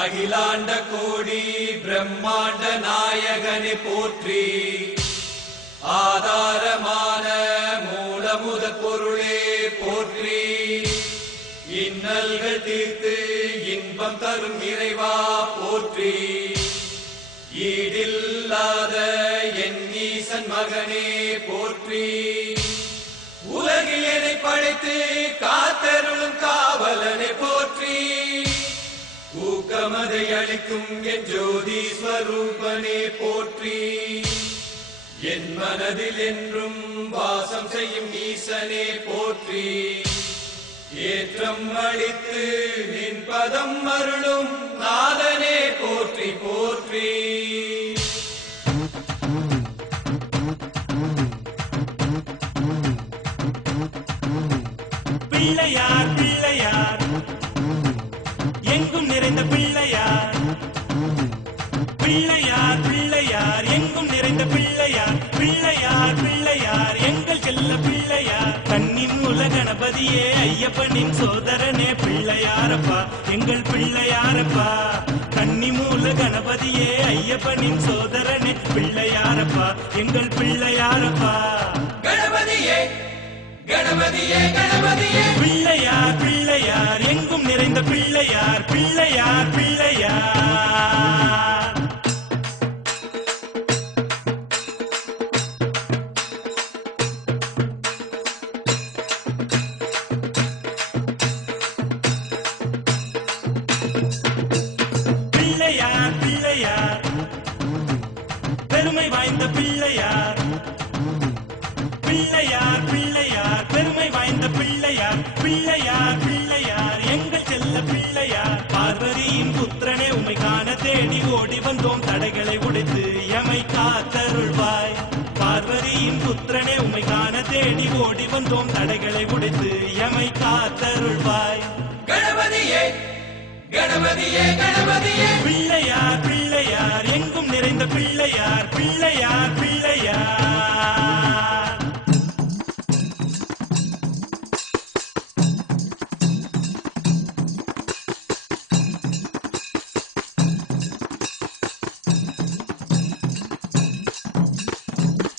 அகிலாண்ட கோடி பிரம்மாண்ட நாயகனை போற்றி. ஆதாரமான மூலமுத பொருளே போற்றி. இன்னல்கள் தீர்த்து இன்பம் தரும் இறைவா போற்றி. ஈடில்லாத என் ஈசன் மகனே போற்றி. உலகில் என்னை படைத்து காத்தருளும் காவலனை போற்றி. ஊக்கமதை அளிக்கும் என் ஜோதி ஸ்வரூபனே போற்றி. என் மனதில் என்றும் வாசம் செய்யும் ஈசனே போற்றி. ஏற்றம் அளித்து நின் பதம் அருளும் நாதனே போற்றி போற்றி. பிள்ளையார் பிள்ளையார் எங்கும் நிறைந்த பிள்ளையார். பிள்ளையார் பிள்ளையார் எங்கும் நிறைந்த பிள்ளையார். பிள்ளையார் பிள்ளையார் எங்கள் செல்ல பிள்ளையார். கண்ணின் மூல கணபதியே ஐயப்பனின் சோதரனே பிள்ளையாரப்பா எங்கள் பிள்ளையாரப்பா. கன்னி மூல கணபதியே ஐயப்பனின் சோதரனே பிள்ளையாரப்பா எங்கள் பிள்ளையாரப்பா. கணபதியே கணபதியே கணபதியே. பிள்ளையார் பிள்ளையார் எங்கும் நிறைந்த பிள்ளையார். பிள்ளையார் பிள்ளையார் பிள்ளையார் பிள்ளையார் பெருமை வாய்ந்த பிள்ளையார். பிள்ளையார் பிள்ளையார் பெருமை வாய்ந்த பிள்ளையார். பிள்ளையார் பிள்ளையார் எங்கள் செல்ல பிள்ளையார். பார்வதியின் புத்திரனே உமை காண தேடி ஓடி வந்தோம் தடைகளை உடைத்து எமை காத்தருள்வாய். பார்வதியின் புத்திரனே உமை காண தேடி ஓடி வந்தோம் தடைகளை உடைத்து எமை காத்தருள்வாய். கணபதியே கணபதியே கணபதியே. பிள்ளையார் பிள்ளையார் எங்கும் நிறைந்த பிள்ளையார். பிள்ளையார் பிள்ளையார்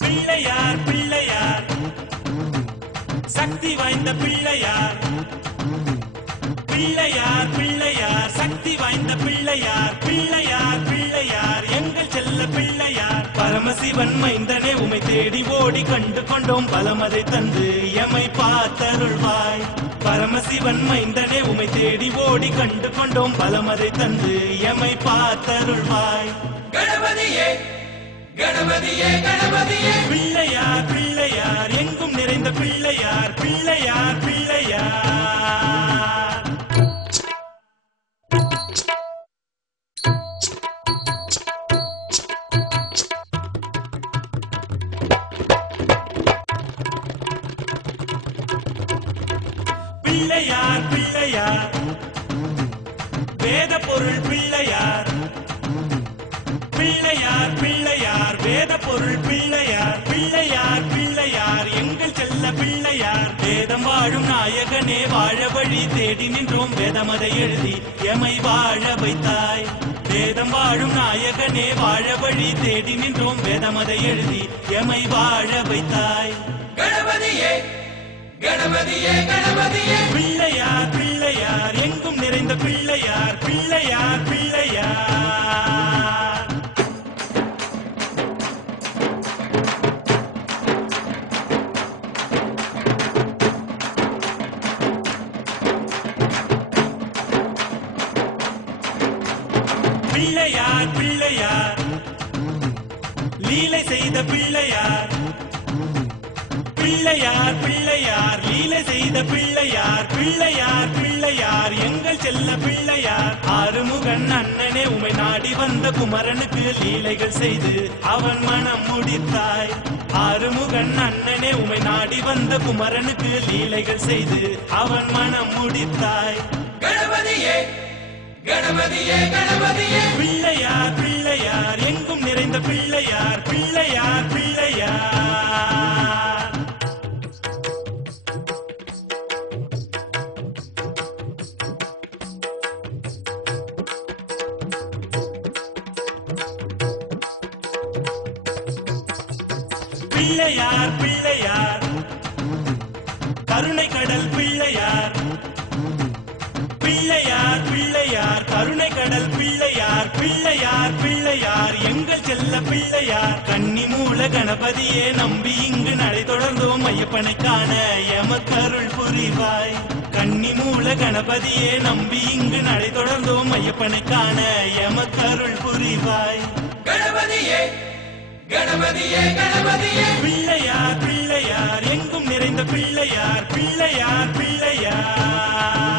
பிள்ளையார் பிள்ளையார் சக்தி வாய்ந்த பிள்ளையார். பிள்ளையார் பிள்ளையார் சக்தி வாய்ந்த பிள்ளையார். பிள்ளையார் பிள்ளையார் எங்கள் செல்ல பிள்ளையார். பரமசிவன் மைந்தனே உமை தேடி ஓடி கண்டு கொண்டோம் பலமதை தந்து எமை பார்த்தருள்வாய். பரமசிவன் மைந்தனே உமை தேடி ஓடி கண்டு கொண்டோம் பலமதை தந்து எமை பார்த்தருள்வாய். கணபதியே கணபதியே கணபதியே. பிள்ளையார் பிள்ளையார் எங்கும் நிறைந்த பிள்ளையார். பிள்ளையார் பிள்ளையார் பிள்ளையார் பிள்ளையார் வேத பொருள் பிள்ளையார். பிள்ளையார் பிள்ளையார் வேத பொருள் பிள்ளையார். பிள்ளையார் பிள்ளையார் எங்கள் செல்ல பிள்ளையார். வேதம் வாழும் நாயகனே வாழ வழி தேடி நின்றோம் வேதமதை எழுதி எமை வாழ வைத்தாய். வேதம் வாழும் நாயகனே வாழ வழி தேடி நின்றோம் வேதமதை எழுதி எமை வாழ வைத்தாய். கணபதியே கணபதியே கணபதியே. பிள்ளையார் பிள்ளையார் எங்கும் நிறைந்த பிள்ளையார். பிள்ளையார் பிள்ளையார் பிள்ளையார் பிள்ளையார் லீலை செய்த பிள்ளையார். பிள்ளையார் பிள்ளையார் லீலை செய்த பிள்ளையார். பிள்ளையார் பிள்ளையார் எங்கள் செல்ல பிள்ளையார். ஆறுமுகன் அண்ணனே உமை நாடி வந்த குமரனுக்கு லீலைகள் செய்து அவன் மனம் முடித்தாய். ஆறுமுகன் அண்ணனே உமை நாடி வந்த குமரனுக்கு லீலைகள் செய்து அவன் மனம் முடித்தாய். கணபதியே கணபதியே கணபதியே. பிள்ளையார் பிள்ளையார் எங்கும் நிறைந்த பிள்ளையார். பிள்ளையார் பிள்ளையார் பிள்ளையார் பிள்ளையார் கருணை கடல் பிள்ளையார் பிள்ளையார் பிள்ளையார் கருணை கடல் பிள்ளையார் பிள்ளையார் பிள்ளையார் எங்கள் செல்ல பிள்ளையார் கன்னி மூல கணபதியே நம்பி இங்கு நடை தொடர்ந்தோம் ஐயப்பனை காண எமக்கருள் புரிவாய் கன்னி மூல கணபதியே நம்பி இங்கு நடை தொடர்ந்தோம் ஐயப்பனை காண எமக்கருள் புரிவாய் கணபதியே கணபதியே கணபதியே பிள்ளையார் பிள்ளையார் எங்கும் நிறைந்த பிள்ளையார் பிள்ளையார் பிள்ளையார்